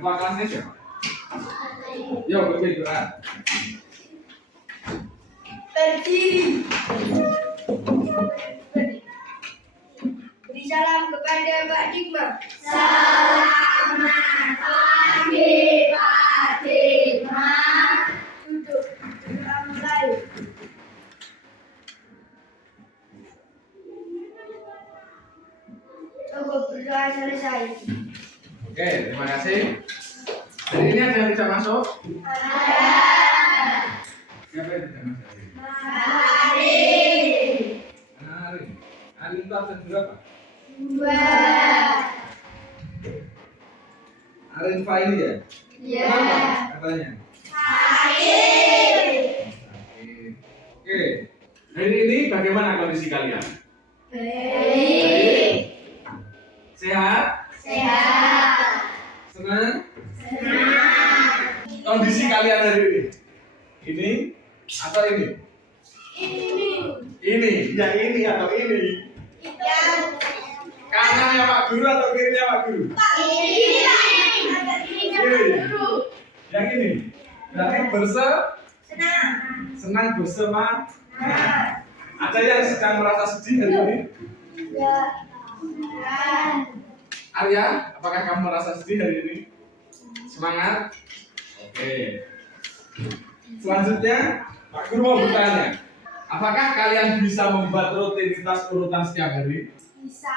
Ketua kelasnya siapa? Yuk, berdiri doa. Berdiri. Beri salam kepada Pak Digma. Selamat pagi Pak Digma. Duduk. Kita mulai. Cukup berdoa selesai. Oke, terima kasih. Hari ini ada yang bisa masuk? Siapa yang bisa masuk? Hari. Hari itu absen berapa? 2. Arin Faili ya? Ya. Kenapa katanya? Sakit. Oke. Hari ini bagaimana kondisi kalian? Baik. Sehat? Sehat. Senang? Senang. Kondisi kalian hari ini? Ini atau ini? Ini, yang ini atau ini? Kanannya Pak Guru atau kirinya Pak Guru? Yang ini. Berarti senang bersama. Ada yang sedang merasa sedih hari ini? Arya, apakah kamu merasa sedih hari ini? Semangat? Oke. Selanjutnya, Pak Guru mau bertanya. Apakah kalian bisa membuat rutinitas urutan setiap hari? Bisa.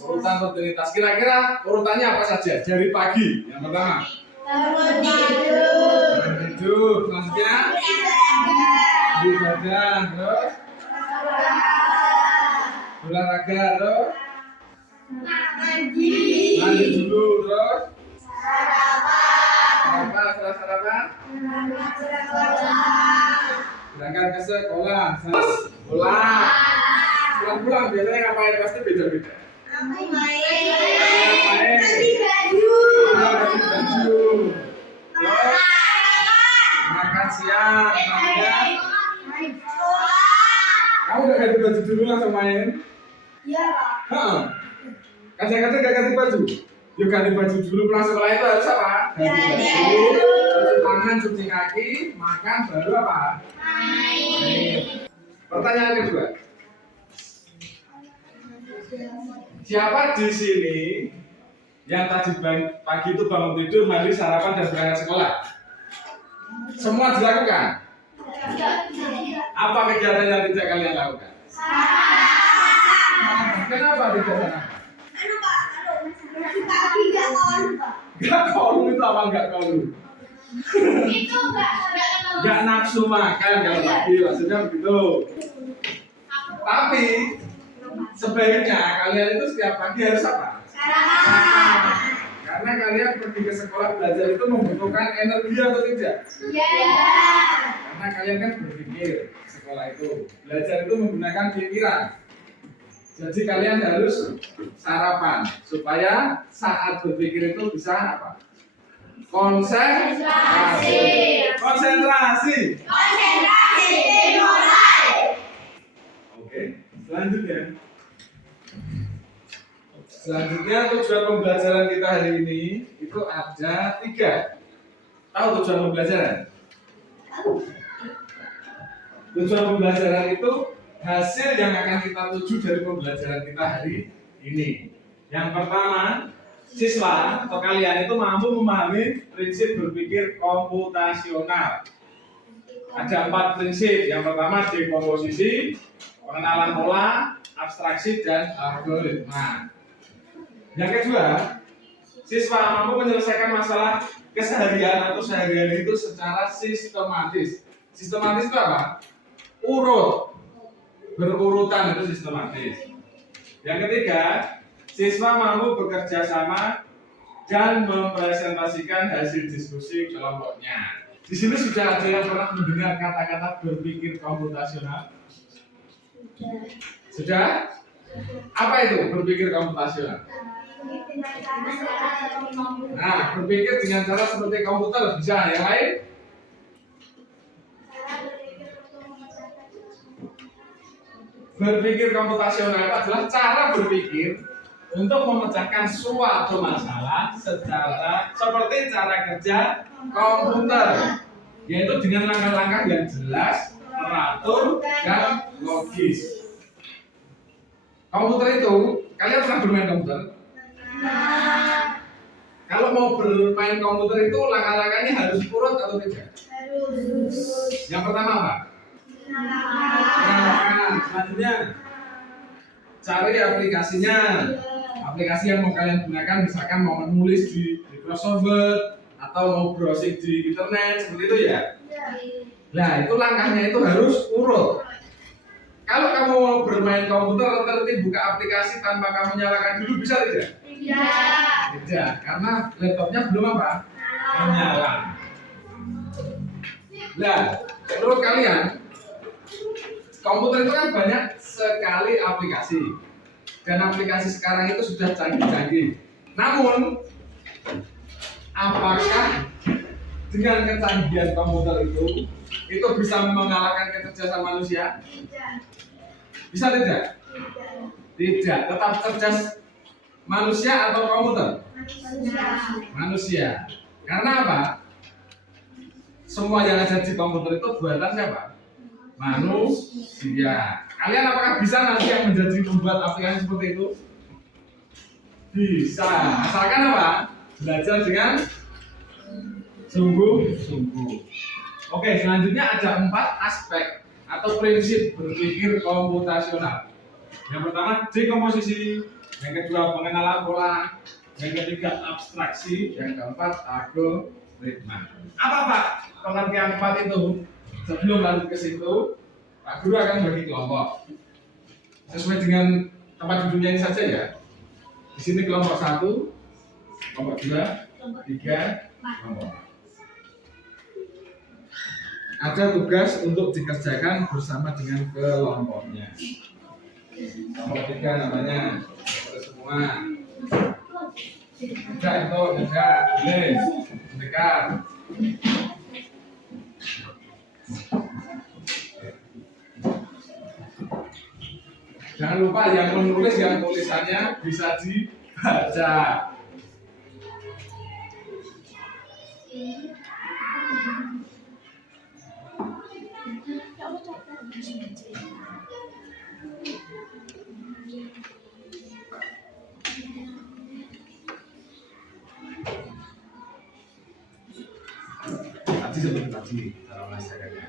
Urutan rutinitas. Kira-kira urutannya apa saja? Dari pagi, yang pertama. Bangun tidur. Bangun tidur. Selanjutnya, beribadah. Terus, olahraga. Terus, Mandi. mandi dulu. Terus, Sarapan. sarapan. Sarapan. Berangkat ke sekolah. Terus, pulang biasanya ngapain? Pasti beda-beda. Aku main. Ganti baju. Ganti baju. Terus, makan siang. Makan. Kamu udah ganti baju dulu langsung main? Ya. Heeh. Kadang-kadang gak ganti baju. Yuk ganti baju dulu, pulang sekolah itu harus apa? Ganti baju, cuci tangan, cuci kaki, makan, baru apa? Main. Pertanyaan kedua. Siapa di sini yang tadi pagi itu bangun tidur, mandi, sarapan, dan berangkat sekolah? Semua dilakukan? Apa kegiatan yang tidak kalian lakukan? Kenapa tidak sana? Gak kalu itu apa gak kalu? Itu enggak Gak nafsu makan kalau pagi, maksudnya begitu. Tapi sebaiknya kalian itu setiap pagi harus apa? Karena kalian pergi ke sekolah belajar itu membutuhkan energi atau tidak? Karena kalian kan berpikir sekolah itu belajar itu menggunakan pikiran. Jadi kalian harus sarapan supaya saat berpikir itu bisa apa? Konsentrasi. Oke, selanjutnya tujuan pembelajaran kita hari ini itu ada 3. Tahu tujuan pembelajaran? Tujuan pembelajaran itu hasil yang akan kita tuju dari pembelajaran kita hari ini. Yang pertama, siswa atau kalian itu mampu memahami prinsip berpikir komputasional. Ada 4 prinsip. Yang pertama dekomposisi, pengenalan pola, abstraksi, dan algoritma. Yang kedua, siswa mampu menyelesaikan masalah keseharian atau sehari-hari itu secara sistematis. Sistematis itu apa? Berurutan itu sistematis. Yang ketiga, siswa mampu bekerja sama dan mempresentasikan hasil diskusi kelompoknya. Di sini sudah ada yang pernah mendengar kata-kata berpikir komputasional? Sudah? Apa itu berpikir komputasional? Nah, berpikir dengan cara seperti komputer bisa. Yang lain? Berpikir komputasional adalah cara berpikir untuk memecahkan suatu masalah seperti cara kerja komputer, yaitu dengan langkah-langkah yang jelas, teratur, dan logis. Komputer itu, kalian pernah bermain komputer? Kalau mau bermain komputer itu langkah-langkahnya harus urut atau tidak? Harus. Yang pertama apa? Nyalakan. Selanjutnya cari aplikasinya. Aplikasi yang mau kalian gunakan, misalkan mau menulis di Microsoft Word atau mau browsing di internet, seperti itu ya. Nah, itu langkahnya itu harus urut. Kalau kamu mau bermain komputer, tertib buka aplikasi tanpa kamu nyalakan dulu, bisa tidak? Tidak, karena laptopnya belum apa? Menyala. Nah, menurut kalian, komputer itu kan banyak sekali aplikasi. Dan aplikasi sekarang itu sudah canggih-canggih. Namun, apakah dengan kecanggihan komputer itu bisa mengalahkan kecerdasan manusia? Bisa tidak? Tidak, tetap cerdas manusia atau komputer? Manusia. Karena apa? Semua yang ada di komputer itu buatan siapa? Manusia. Kalian apakah bisa nanti yang menjadi membuat aplikasi seperti itu? Bisa. Asalkan apa? Belajar dengan sungguh-sungguh. Oke, selanjutnya ada 4 aspek atau prinsip berpikir komputasional. Yang pertama, dekomposisi. Yang kedua, pengenalan pola. Yang ketiga, abstraksi. Yang keempat, algoritma. Apa Pak pengertian 4 itu? Sebelum lanjut ke situ, Pak Guru akan bagi kelompok sesuai dengan tempat duduknya ini saja ya. Di sini kelompok 1, kelompok 2, 3, kelompok. Ada tugas untuk dikerjakan bersama dengan kelompoknya. Kelompok 3 namanya semua. Enggak itu, enggak, boleh, dekat. Jangan lupa yang menulis yang tulisannya bisa dibaca. Tadi seperti tadi cara merasakannya.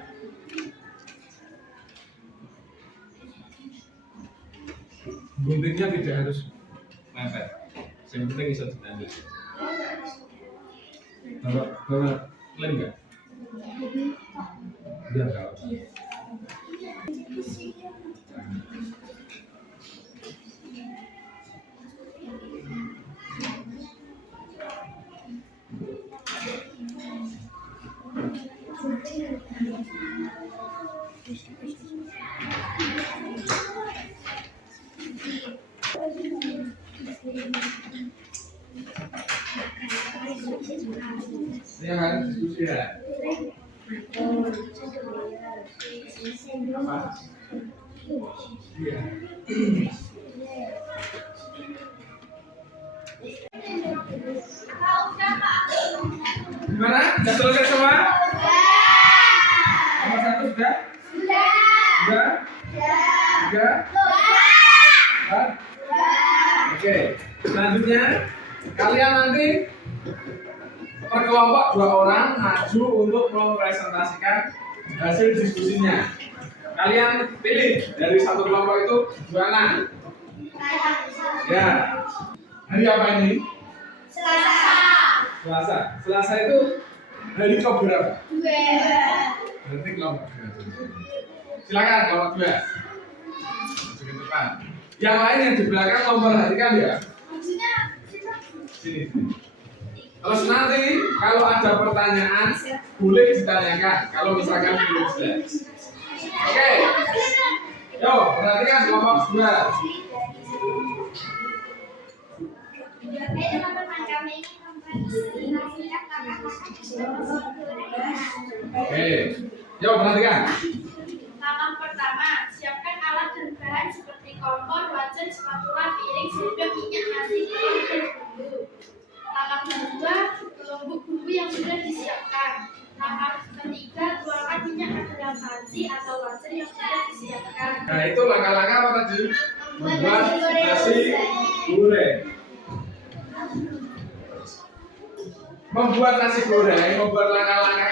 Guntingnya tidak harus mepet. Yang penting bisa diambil. Bawa lem enggak? Biar kalau. Ini harus diskusi ya. Apa? Iya. Gimana? Sudah selesai semua? Nomor 1 sudah? Sudah? Sudah? Oke. Selanjutnya kalian nanti per kelompok 2 orang maju untuk mempresentasikan hasil diskusinya. Kalian pilih dari satu kelompok itu 2 anak. Ya. Hari apa ini? Selasa itu hari keberapa? 2. Berarti kelompok 2. Silakan kelompok 2. Maju ke depan. Yang lain yang di belakang memperhatikan ya. Sini. Terus nanti kalau ada pertanyaan boleh ditanyakan. Kalau misalkan belum jelas. Oke. Yo, perhatikan kelompok 2. Oke. Yo, perhatikan. Langkah pertama, siapkan alat dan bahan seperti kompor, wajan, wajan, spatula, piring, sendok, minyak, nasi, telur, dan bumbu. Langkah kedua, tumbuk bumbu yang sudah disiapkan. Langkah ketiga, tuangkan minyak ke dalam panci atau wajan yang sudah disiapkan. Nah, itu langkah-langkah apa tadi? Membuat nasi goreng. Membuat nasi goreng, membuat langkah-langkah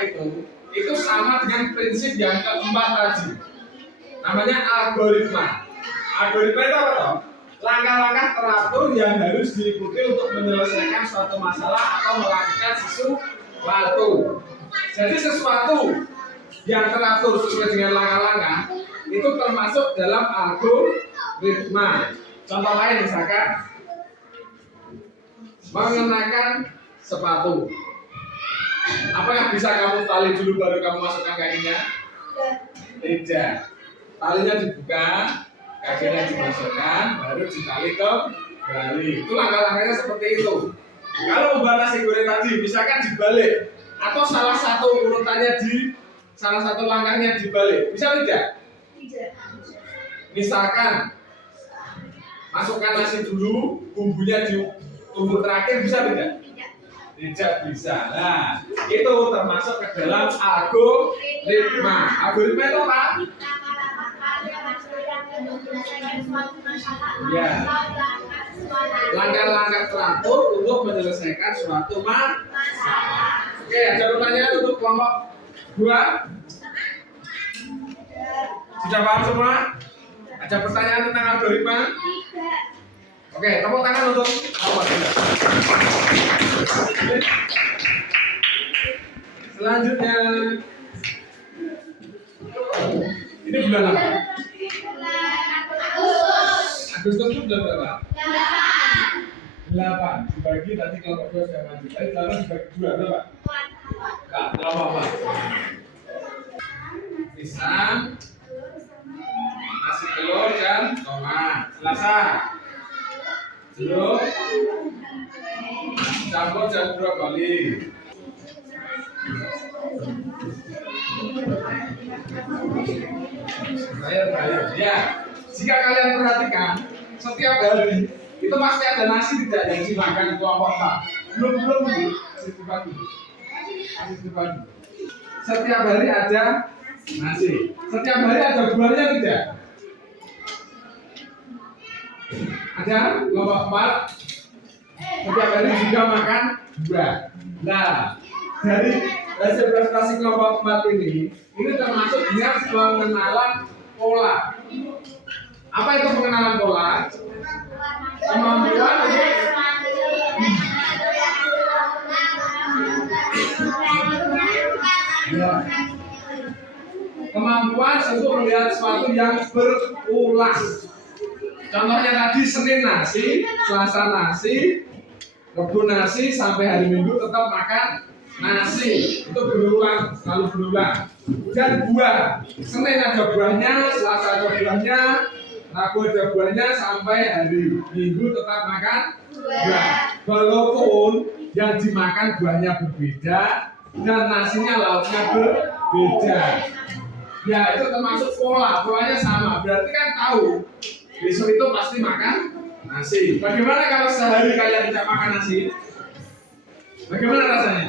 itu sama dengan prinsip yang keempat tadi. Namanya algoritma. Algoritma itu apa toh? Langkah-langkah teratur yang harus diikuti untuk menyelesaikan suatu masalah atau melakukan sesuatu. Jadi sesuatu yang teratur sesuai dengan langkah-langkah itu termasuk dalam algoritma. Contoh lain misalkan mengenakan sepatu. Apa yang bisa kamu tali dulu baru kamu masukkan kakinya? Tidak. Talinya dibuka, kakinya dimasukkan, baru ditali ke jari. Itu langkah-langkahnya seperti itu. Kalau membuat nasi goreng tadi, misalkan dibalik atau salah satu urutannya salah satu langkahnya dibalik, bisa tidak? Tidak. Misalkan masukkan nasi dulu, bumbunya ditumbuk terakhir, bisa tidak? Tidak bisa. Nah, itu termasuk ke dalam algoritma. Algoritma itu apa? Ya. Langkah-langkah teratur untuk menyelesaikan suatu masalah. Oke, ada pertanyaan untuk kelompok 2? Sudah paham semua? Ada pertanyaan tentang algoritma? Oke, tepuk tangan untuk kelompok 2. Selanjutnya, ini bulan apa? Agustus itu bulan berapa? 8. Dibagi tadi kelompok 2 sudah maju. Tadi 8 dibagi 2 berapa? Enggak, berapa apa? Pisang, nasi telur dan tomat. Selasa, jeruk, campur dan brokoli. Bayar. Ya, jika kalian perhatikan, setiap hari itu pasti ada nasi tidak yang dimakan di kelompok 4. Belum situ pagi. Setiap hari ada nasi. Setiap hari ada buahnya tidak? Ada kelompok 4. Setiap hari juga makan buah. Nah, dari hasil prestasi kelompok 4 ini termasuk dengan pengenalan pola. Apa itu pengenalan pola? Kemampuan untuk melihat sesuatu yang berulang. Contohnya tadi Senin nasi, Selasa nasi, Rabu nasi, sampai hari Minggu tetap makan nasi. Itu berulang, selalu berulang. Dan buah, Senin ada buahnya, Selasa ada buahnya, Rabu ada buahnya, sampai hari Minggu tetap makan buah. Walaupun yang dimakan buahnya berbeda dan nasinya lauknya berbeda. Ya, itu termasuk polanya sama. Berarti kan tahu besok itu pasti makan nasi. Bagaimana kalau sehari kalian tidak makan nasi? Bagaimana rasanya?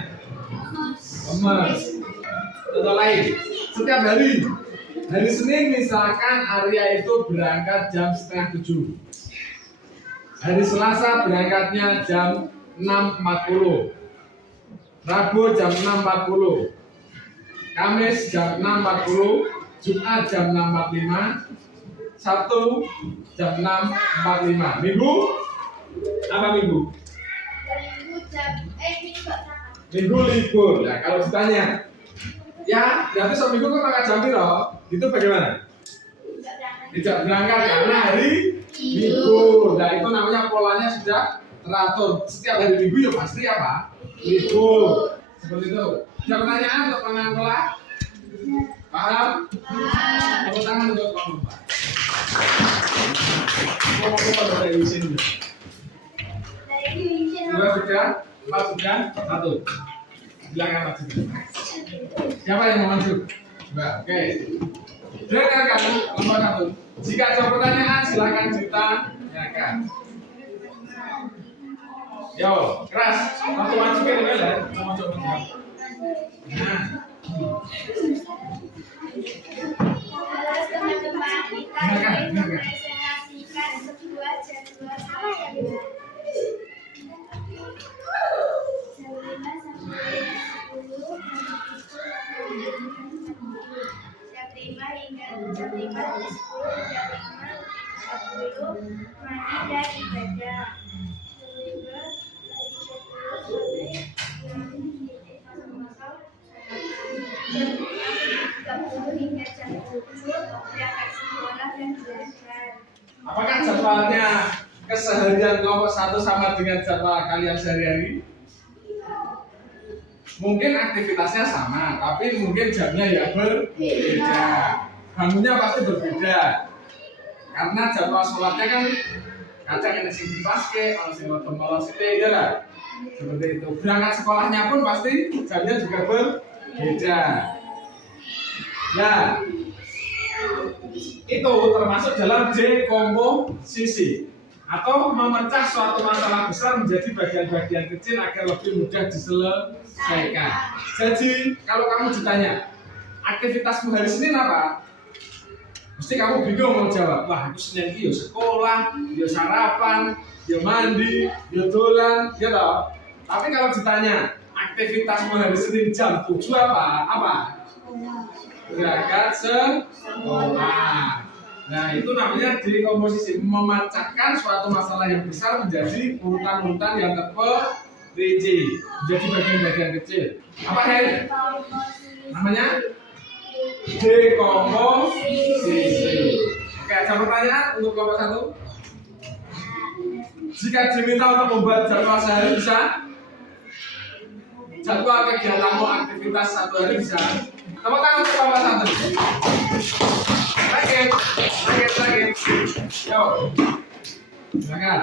Lemas. Contoh lain, setiap hari Senin misalkan Arya itu berangkat jam 6:30. Hari Selasa berangkatnya jam 6.40. Rabu jam 6.40. Kamis jam 6.40. Jumat jam 6.45. Sabtu jam 6.45. Minggu apa minggu? Minggu libur. Ya, kalau ditanya, ya berarti seminggu kok makan jam piro? Itu bagaimana? Tidak berangkat karena hari libur. Nah, itu namanya polanya sudah teratur. Setiap hari Minggu ya pasti apa? Libur. Seperti itu. Ada pertanyaan untuk pengenal pola? Paham? Tepuk tangan untuk kamu. Dua sudah, 4 sudah, 1. Silakan maju. Siapa yang mau maju? Mbak, oke. Dengarkan nomor 1. Jika ada pertanyaan silakan cerita mereka. Yo, keras. Waktu masukin ya, sama coba. Nah. Teman-teman, kita ingin mempresentasikan sebuah jadwal jam 5 hingga jam 5 lebih 10 jam 5 lebih 10 mandi dan ibadah. Apakah jadwalnya keseharian kelompok 1 sama dengan jadwal kalian sehari-hari? Mungkin aktivitasnya sama, tapi mungkin jamnya ya berbeda. Bangunnya pasti berbeda. Karena jadwal sholatnya kan kadang ada yang dipakai, ada yang mau ya lah. Seperti itu. Berangkat sekolahnya pun pasti jamnya juga berbeda. Nah, itu termasuk dalam dekomposisi atau memecah suatu masalah besar menjadi bagian-bagian kecil agar lebih mudah diselesaikan. Jadi kalau kamu ditanya aktivitasmu hari Senin apa? Mesti kamu bingung mau jawab. Wah, aku Senin ini ya sekolah, ya sarapan, ya mandi, ya dolan, ya toh. Tapi kalau ditanya aktivitasmu hari Senin jam 7 apa? Apa? Berangkat sekolah. Nah, itu namanya dekomposisi, memecahkan suatu masalah yang besar menjadi urutan-urutan yang terperinci, menjadi bagian-bagian kecil. Apa Hen? Namanya dekomposisi. Oke, ada pertanyaan untuk kelompok 1? Jika diminta untuk membuat jadwal sehari bisa? Jadwal kegiatanmu aktivitas satu hari bisa? Tepuk tangan untuk kelompok 1. Lagi. Yo. Silakan.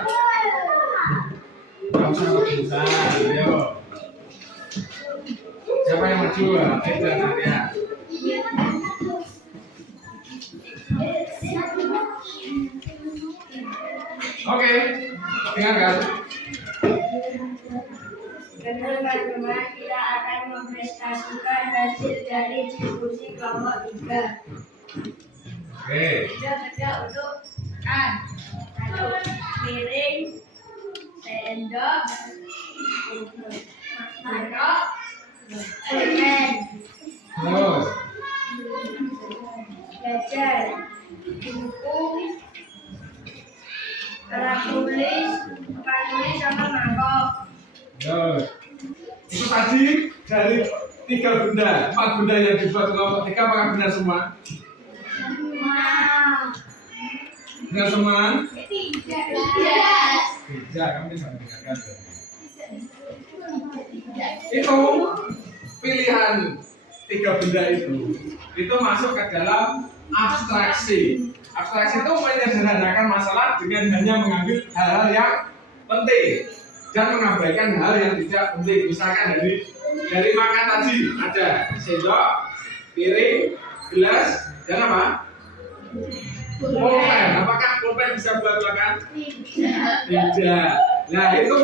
Kamu sangat besar, yo. Siapa yang maju? Ayo ya. Oke, dengarkan. Teman-teman, kita akan mempresentasikan hasil dari diskusi kelompok 3. Oke. Kerja untuk makan, piring, sendok, mangkok, permen, Terus. belajar, buku, alat tulis, sama mangkok. Terus. Itu tadi dari 3 benda, 4 benda yang dibuat kelompok 3 apakah benar semua? Benar semua? tidak. Tidak, kamu bisa mendengarkan. Itu pilihan 3 benda itu masuk ke dalam abstraksi. Abstraksi itu menyederhanakan masalah dengan hanya mengambil hal-hal yang penting dan mengabaikan hal yang tidak penting. Misalkan dari makan tadi ada sendok, piring, gelas, dan apa? Pulpen. Apakah pulpen bisa buat makan? Tidak. Nah, itu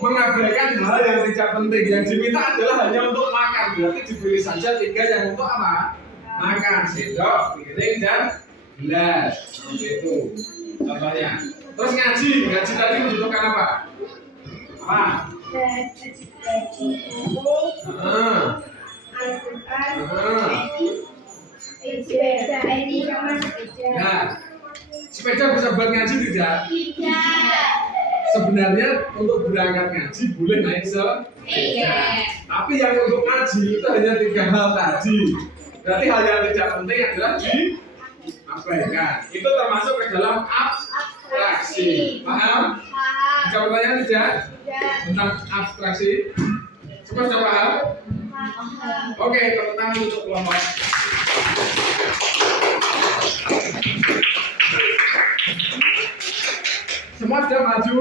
mengabaikan hal yang tidak penting. Yang diminta adalah hanya untuk makan. Berarti dipilih saja 3 yang untuk apa? Makan, sendok, piring, dan gelas. Seperti itu contohnya. Terus ngaji tadi membutuhkan apa? Apa? Baju, buku, Al-Quran, sepeda, sama sepeda. Nah, sepeda bisa buat ngaji tidak? Tidak. Sebenarnya untuk berangkat ngaji boleh naik sepeda. Tapi yang untuk ngaji itu hanya 3 hal tadi. Berarti hal yang tidak penting adalah diabaikan. Itu termasuk ke dalam abstraksi. Paham? Ada pertanyaan tidak? Tentang abstraksi? Semua sudah paham? Oke, tepuk tangan untuk kelompok. Semua sudah maju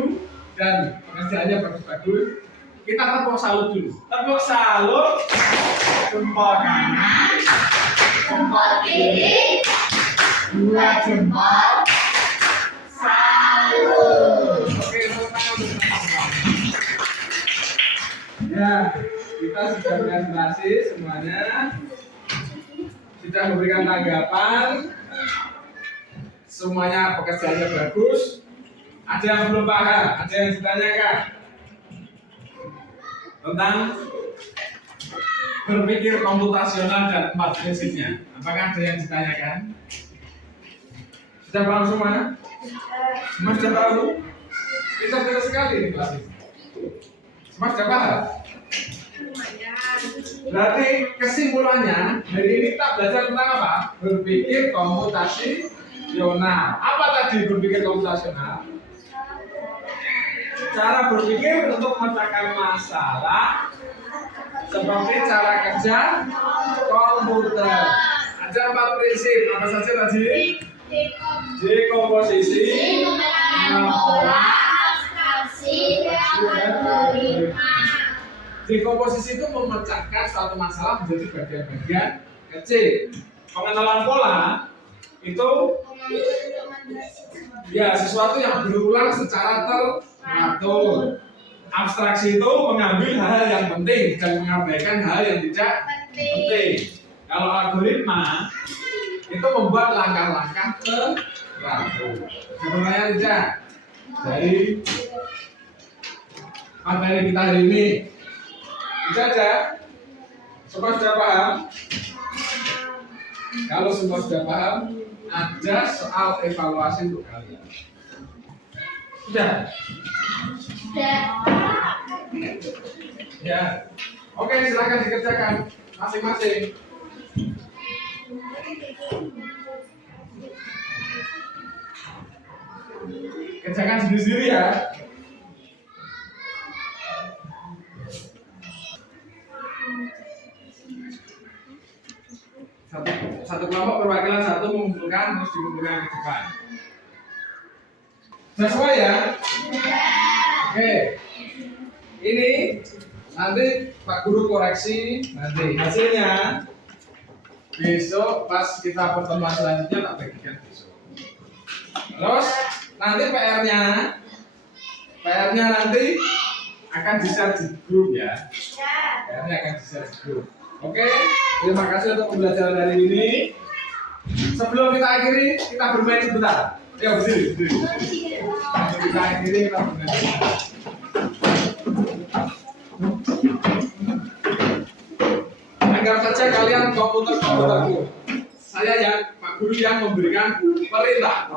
dan kerjaannya bagus-bagus. Kita tepuk salut dulu. Tepuk salut. Jempol kanan, Jempol kiri, 2 jempol, salut. Oke, tepuk tangan untuk teman-teman. Ya, kita sudah presentasi semuanya. Sudah memberikan tanggapan. Semuanya pekerjaannya bagus. Ada yang belum paham, ada yang ditanyakan tentang berpikir komputasional dan 4 prinsipnya. Apakah ada yang ditanyakan? Sudah paham semua? Semua sudah tahu? Kita benar sekali di kelas ini. Semua sudah paham? Berarti kesimpulannya hari ini kita belajar tentang apa? Berpikir komputasional. Apa tadi berpikir komputasional? Cara berpikir untuk memecahkan masalah seperti cara kerja komputer. Ada 4 prinsip. Apa saja tadi? Dekomposisi, mengolah, abstraksi, dan menerima. Dekomposisi itu memecahkan suatu masalah menjadi bagian-bagian kecil. Pengenalan pola itu ya sesuatu yang berulang secara teratur. Abstraksi itu mengambil hal yang penting dan mengabaikan hal yang tidak penting. Kalau algoritma itu membuat langkah-langkah teratur. Sebenarnya tidak dari materi kita hari ini. Bisa aja. Semua sudah paham? Kalau semua sudah paham, ada soal evaluasi untuk kalian. Sudah? Ya. Oke, silakan dikerjakan masing-masing. Kerjakan sendiri-sendiri ya. Satu kelompok perwakilan satu mengumpulkan terus dikumpulkan ke depan. Sudah semua ya? Oke. Ini nanti Pak Guru koreksi nanti hasilnya besok pas kita pertemuan selanjutnya tak bagikan besok. Terus nanti PR-nya nanti akan di-share di grup ya. PR-nya akan di-share di grup. Oke, terima kasih untuk pembelajaran hari ini. Sebelum kita akhiri, kita bermain sebentar. Ya, berdiri. Sebelum kita akhiri, kita bermain sebentar. Anggap saja kalian komputer-komputerku. Saya yang Pak Guru yang memberikan perintah.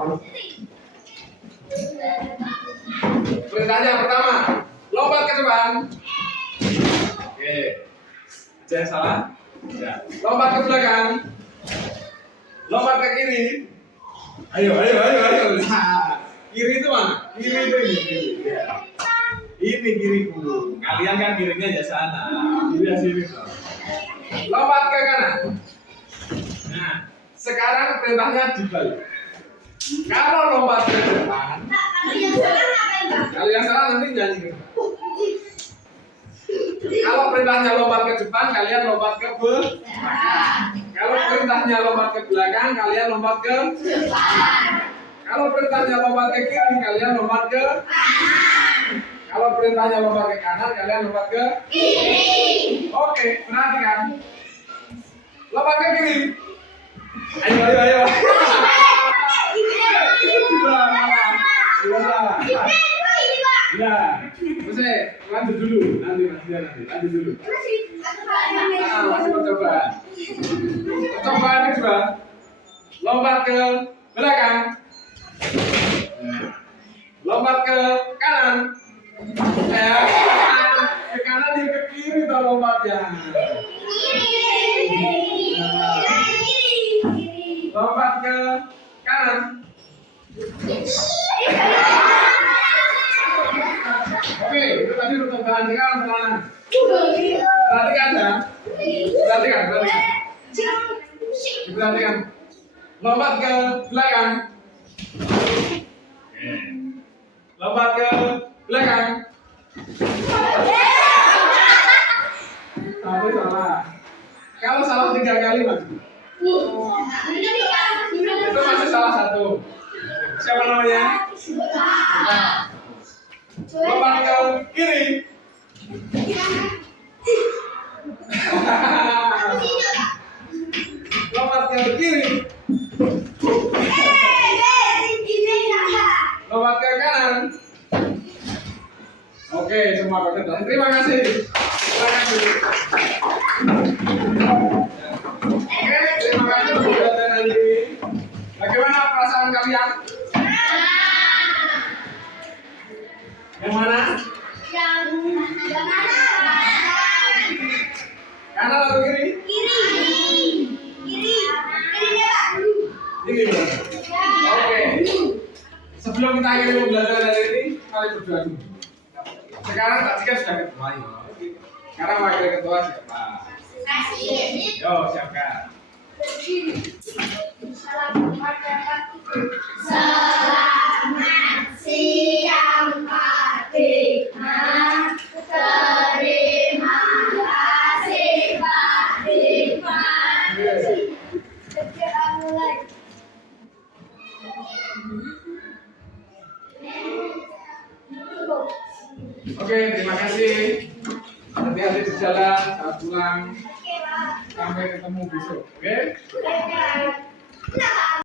Perintahnya pertama, lompat ke depan. Oke. Ada yang salah? Ya. Lompat ke belakang. Lompat ke kiri. Ayo. Nah, kiri itu mana? Kiri itu ini. Ya. Ini kiriku. Kalian kan kirinya aja sana. Kiri sini. Lompat ke kanan. Nah, sekarang perintahnya dibalik. Kalau lompat ke depan, kalian salah nanti nyanyi. Kalau perintahnya lompat ke depan, kalian lompat ke belakang. Kalau perintahnya lompat ke belakang, kalian lompat ke depan. Kalau perintahnya lompat ke kiri, kalian lompat ke kanan. Kalau perintahnya lompat ke kanan, kalian lompat ke kiri. Oke, perhatikan. Lompat ke kiri. Ayo. Ya, selesai. Lanjut dulu. Nanti. Lanjut dulu. Masih percobaan. Percobaan kedua. Lompat ke belakang. Lompat ke kanan. Ke kanan dia ke kiri tuh lompatnya. Lompat ke kanan. Oke, itu tadi percobaan. Sekarang perlahan. Perhatikan ya. Perhatikan. Lompat ke belakang. Lompat ke belakang. Tapi salah. Kalau salah 3 kali mas. Itu masih salah 1. Siapa namanya? Lompat ke kiri. Lompat ke kiri. Lompat ke kanan. Oke, semua peserta. Terima kasih. Silakan duduk. Oke, terima kasih untuk pembelajaran hari ini. Bagaimana perasaan kalian? Yang mana? Kanan atau kiri? Ini dulu. Oke. Sebelum kita akhiri pembelajaran hari ini, mari berdoa dulu. Sekarang tak jika sudah ketua ya. Sekarang wakil ketua siapa? Yo, siapkan. Selamat siang Pak Dikmat. Terima kasih Pak Dikmat. Oke, terima kasih. Hati-hati di jalan, saat pulang. Sampai ketemu besok, oke? Oke.